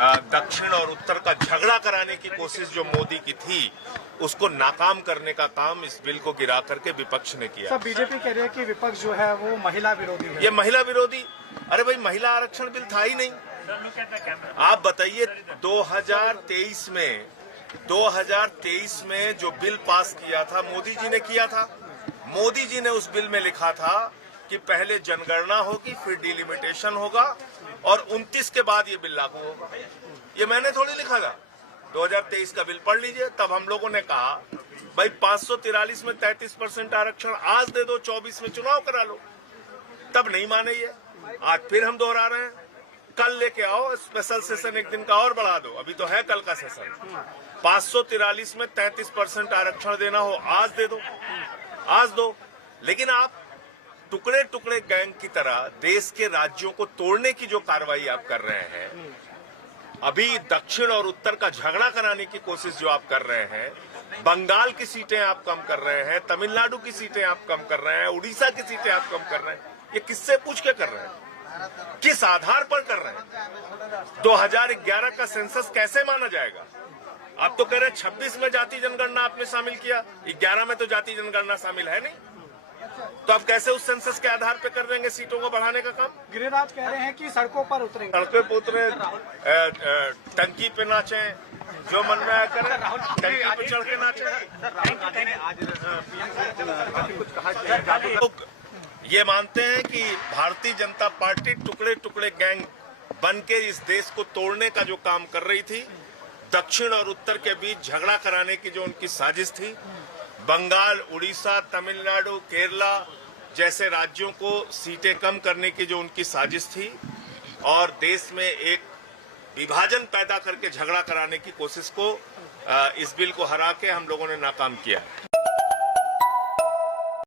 दक्षिण और उत्तर का झगड़ा कराने की कोशिश जो मोदी की थी, उसको नाकाम करने का काम इस बिल को गिरा करके विपक्ष ने किया। सब बीजेपी कह रही है कि विपक्ष जो है वो महिला विरोधी है। ये महिला विरोधी, अरे भाई महिला आरक्षण बिल था ही नहीं। आप बताइए 2023 में जो बिल पास किया था मोदी जी ने किया था। मोदी जी ने उस बिल में लिखा था कि पहले जनगणना होगी, फिर डिलिमिटेशन होगा और 29 के बाद ये बिल लागू होगा। ये मैंने थोड़ी लिखा था। 2023 का बिल पढ़ लीजिए। तब हम लोगों ने कहा भाई 543 में 33% आरक्षण आज दे दो, 24 में चुनाव करा लो। तब नहीं माने ये। आज फिर हम दोहरा रहे हैं। कल लेके आओ स्पेशल सेशन, एक दिन का और बढ़ा दो। अभी तो है कल का सेशन। 543 में 33% आरक्षण देना हो आज दे दो, आज दो। लेकिन आप टुकड़े टुकड़े गैंग की तरह देश के राज्यों को तोड़ने की जो कार्रवाई आप कर रहे हैं, अभी दक्षिण और उत्तर का झगड़ा कराने की कोशिश जो आप कर रहे हैं, बंगाल की सीटें आप कम कर रहे हैं, तमिलनाडु की सीटें आप कम कर रहे हैं, उड़ीसा की सीटें आप कम कर रहे हैं, ये किससे पूछ के कर रहे हैं? किस आधार पर कर रहे हैं? 2011 का सेंसस कैसे माना जाएगा? आप तो कह रहे हैं 26 में जाति जनगणना आपने शामिल किया, 11 में तो जाति जनगणना शामिल है नहीं। तो आप कैसे उस सेंसस के आधार पे कर देंगे सीटों को बढ़ाने का काम? गिरिराज कह रहे हैं कि सड़कों पर उतरेंगे। सड़कों पर उतरे, टंकी पे नाचे, जो मन में आया करें, टंकी पे चढ़ के नाचे। लोग ये मानते हैं कि भारतीय जनता पार्टी टुकड़े टुकड़े गैंग बन के इस देश को तोड़ने का जो काम कर रही थी, दक्षिण और उत्तर के बीच झगड़ा कराने की जो उनकी साजिश थी, बंगाल, उड़ीसा, तमिलनाडु, केरला जैसे राज्यों को सीटें कम करने की जो उनकी साजिश थी और देश में एक विभाजन पैदा करके झगड़ा कराने की कोशिश को इस बिल को हरा के हम लोगों ने नाकाम किया।